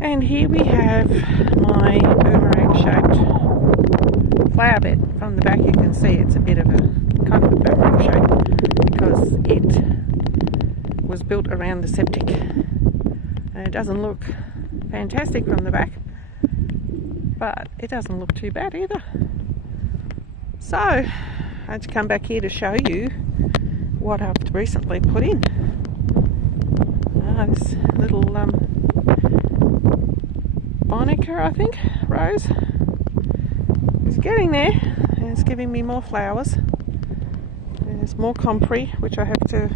And here we have my boomerang shaped flower bed. From the back you can see it's a bit of a kind of boomerang shape because it was built around the septic, and it doesn't look fantastic from the back, but it doesn't look too bad either. So I had to come back here to show you what I've recently put in. This little Bonica, I think, rose. It's getting there, and it's giving me more flowers. There's more comfrey, which I have to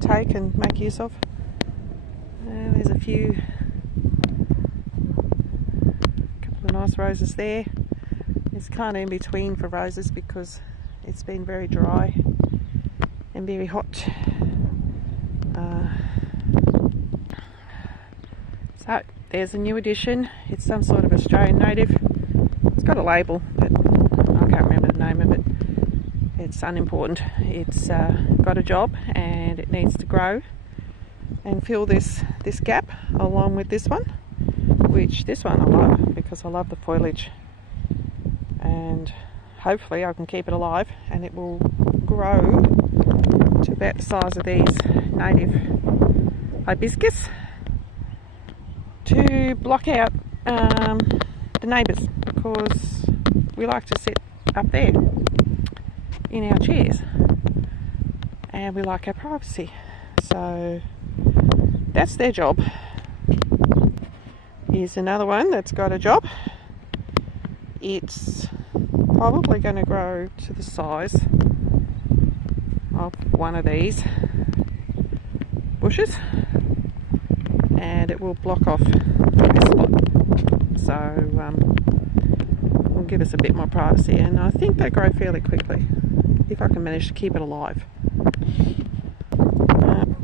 take and make use of. And there's a couple of nice roses there. It's kind of in between for roses because it's been very dry and very hot. So there's a new addition. It's some sort of Australian native. It's got a label, but I can't remember the name of it. It's unimportant. It's got a job and it needs to grow and fill this gap along with this one, which this one I love because I love the foliage, and hopefully I can keep it alive and it will grow to about the size of these native hibiscus to block out the neighbours, because we like to sit up there in our chairs and we like our privacy. So that's their job. Here's another one that's got a job. It's probably going to grow to the size of one of these bushes, and it will block off this spot, so will give us a bit more privacy, and I think they grow fairly quickly if I can manage to keep it alive.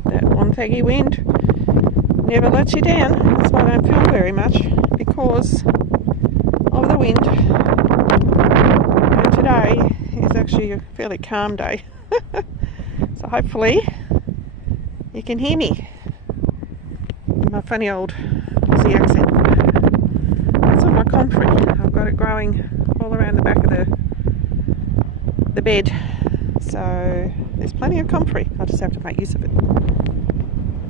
That Wonthaggi wind never lets you down. That's why I don't feel very much, because of the wind. And today is actually a fairly calm day. So hopefully you can hear me. My funny old Aussie accent. That's all my comfrey. I've got it growing all around the back of the bed. So there's plenty of comfrey. I just have to make use of it.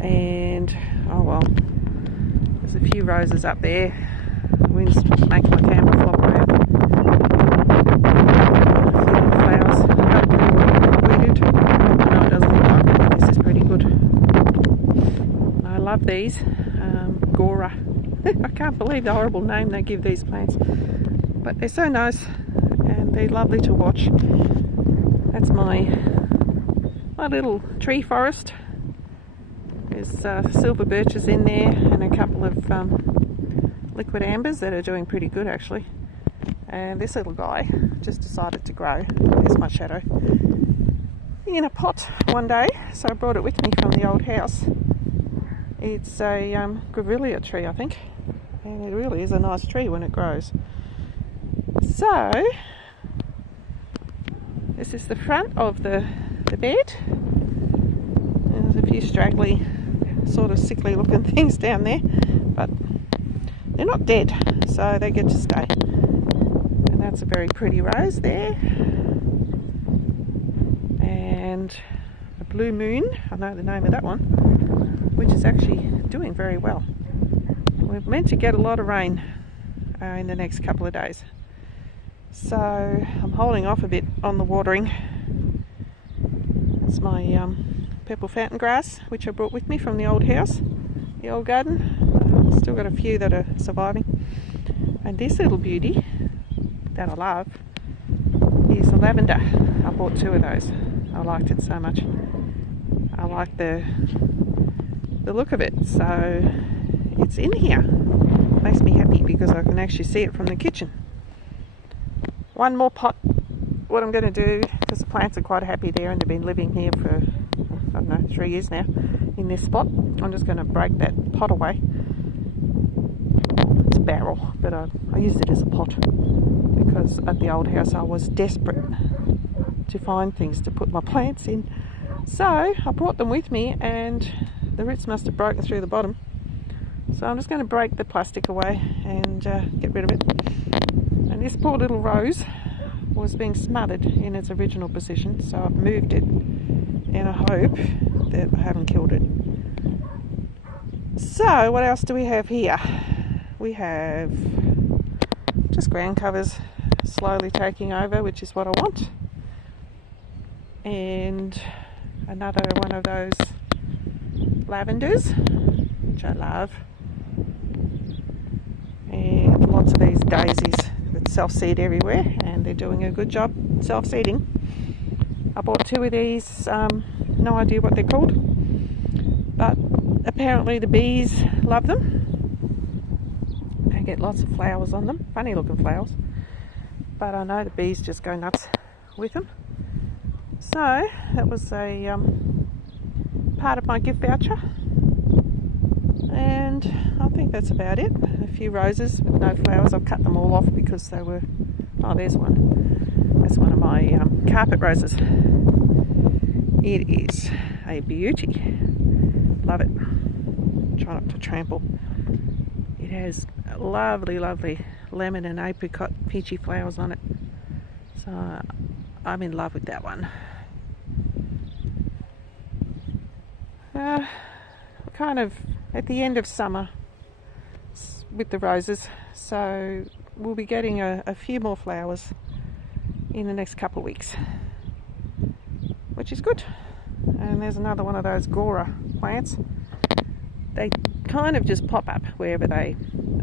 And oh well, there's a few roses up there. The wind's making my camera flop around. Flowers weeded. I know it doesn't look like it, but this is pretty good. I love these. Gora. I can't believe the horrible name they give these plants, but they're so nice and they're lovely to watch. That's my little tree forest. There's silver birches in there and a couple of liquid ambers that are doing pretty good actually. And this little guy just decided to grow. There's my shadow in a pot one day, so I brought it with me from the old house. It's a grevillea tree, I think, and it really is a nice tree when it grows. So this is the front of the bed. There's a few straggly, sort of sickly looking things down there, but they're not dead, so they get to stay. And that's a very pretty rose there. And a blue moon, I know the name of that one, which is actually doing very well. We're meant to get a lot of rain in the next couple of days, so I'm holding off a bit on the watering. It's my purple fountain grass, which I brought with me from the old house, the old garden. Still got a few that are surviving. And this little beauty that I love is a lavender. I bought 2 of those. I liked it so much. I like the look of it, so it's in here. Makes me happy because I can actually see it from the kitchen. One more pot. What I'm going to do, because the plants are quite happy there and they've been living here for, I don't know, 3 years now in this spot. I'm just going to break that pot away. It's a barrel, but I used it as a pot because at the old house I was desperate to find things to put my plants in. So I brought them with me, and the roots must have broken through the bottom. So I'm just going to break the plastic away and get rid of it. And this poor little rose was being smothered in its original position, so I've moved it in a hope that I haven't killed it. So what else do we have here? We have just ground covers slowly taking over, which is what I want. And another one of those lavenders, which I love. And lots of these daisies that self-seed everywhere, and they're doing a good job self-seeding. I bought 2 of these, no idea what they're called, but apparently the bees love them. They get lots of flowers on them, funny looking flowers, but I know the bees just go nuts with them. So that was a part of my gift voucher, and I think that's about it. A few roses with no flowers. I've cut them all off because they were, oh, there's one. That's one of my carpet roses. It is a beauty. Love it. Try not to trample. It has lovely, lovely lemon and apricot peachy flowers on it. So I'm in love with that one. Kind of at the end of summer with the roses, so we'll be getting a few more flowers in the next couple of weeks, which is good. And there's another one of those Gora plants. They kind of just pop up wherever they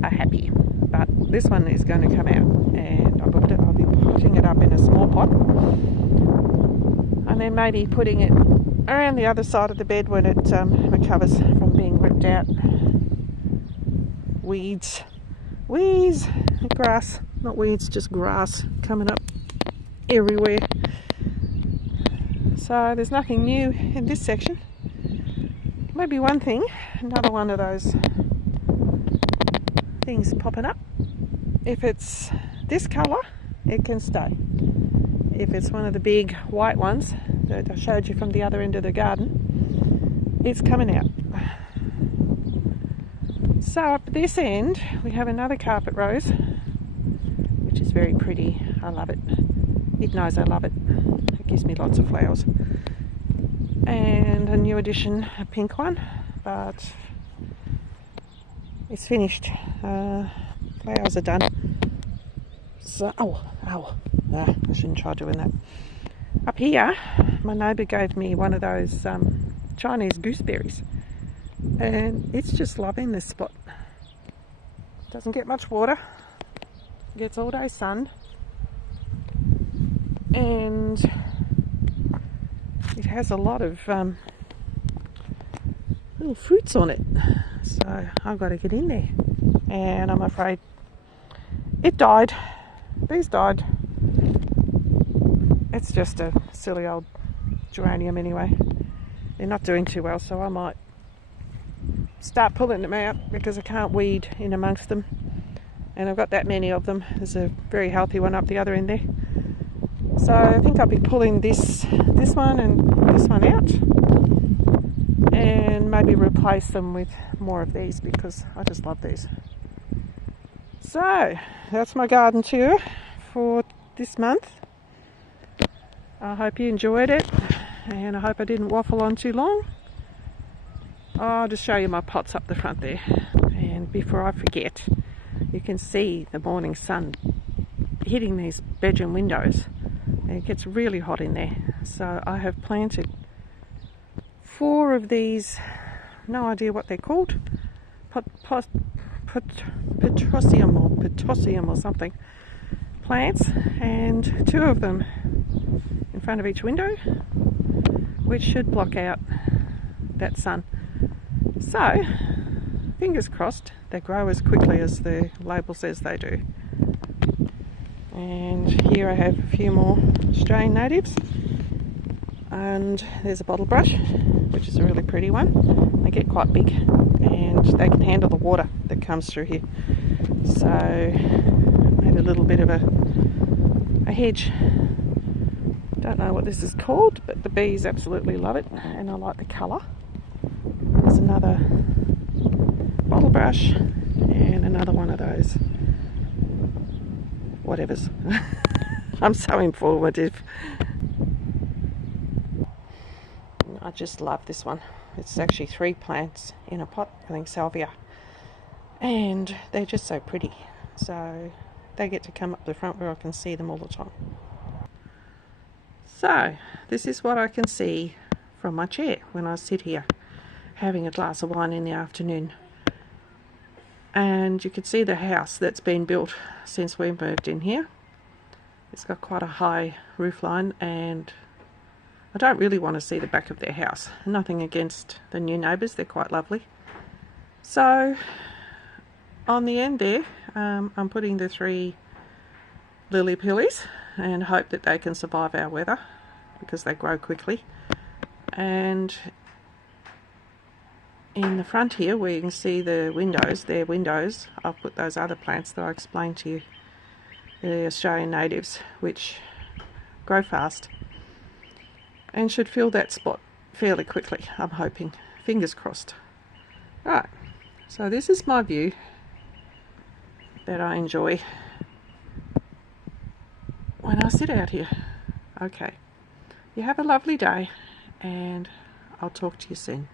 are happy, but this one is going to come out, and I'll be putting it up in a small pot, and then maybe putting it around the other side of the bed when it recovers from being ripped out. Weeds, grass, not weeds, just grass coming up everywhere. So there's nothing new in this section. Maybe one thing, another one of those things popping up. If it's this colour, it can stay. If it's one of the big white ones that I showed you from the other end of the garden, it's coming out. So up this end we have another carpet rose, which is very pretty. I love it. It knows I love it. It gives me lots of flowers. And a new addition, a pink one, but it's finished. Flowers are done. So, I shouldn't try doing that. Up here, my neighbour gave me one of those Chinese gooseberries, and it's just loving this spot. Doesn't get much water, gets all day sun, and it has a lot of little fruits on it. So I've got to get in there, and I'm afraid it died. These died. It's just a silly old geranium anyway. They're not doing too well, so I might start pulling them out because I can't weed in amongst them. And I've got that many of them. There's a very healthy one up the other end there. So I think I'll be pulling this one and this one out, and maybe replace them with more of these because I just love these. So that's my garden tour for this month. I hope you enjoyed it, and I hope I didn't waffle on too long. I'll just show you my pots up the front there, and before I forget, you can see the morning sun hitting these bedroom windows, and it gets really hot in there. So I have planted 4 of these, no idea what they're called, potassium or something plants, and 2 of them in front of each window, which should block out that sun. So fingers crossed they grow as quickly as the label says they do. And here I have a few more Australian natives, and there's a bottle brush, which is a really pretty one. They get quite big and they can handle the water that comes through here. So made a little bit of a hedge. Don't know what this is called, but the bees absolutely love it, and I like the colour. There's another bottle brush and another one of those whatevers. I'm so informative. I just love this one. It's actually 3 plants in a pot, I think salvia, and they're just so pretty, so they get to come up the front where I can see them all the time. So this is what I can see from my chair when I sit here having a glass of wine in the afternoon. And you can see the house that's been built since we moved in here. It's got quite a high roof line, and I don't really want to see the back of their house. Nothing against the new neighbours, they're quite lovely. So on the end there, I'm putting the 3 lily pillies and hope that they can survive our weather because they grow quickly. And in the front here where you can see the windows, their windows, I've put those other plants that I explained to you, the Australian natives, which grow fast and should fill that spot fairly quickly, I'm hoping. Fingers crossed. Right, so this is my view that I enjoy when I sit out here. Okay, you have a lovely day, and I'll talk to you soon.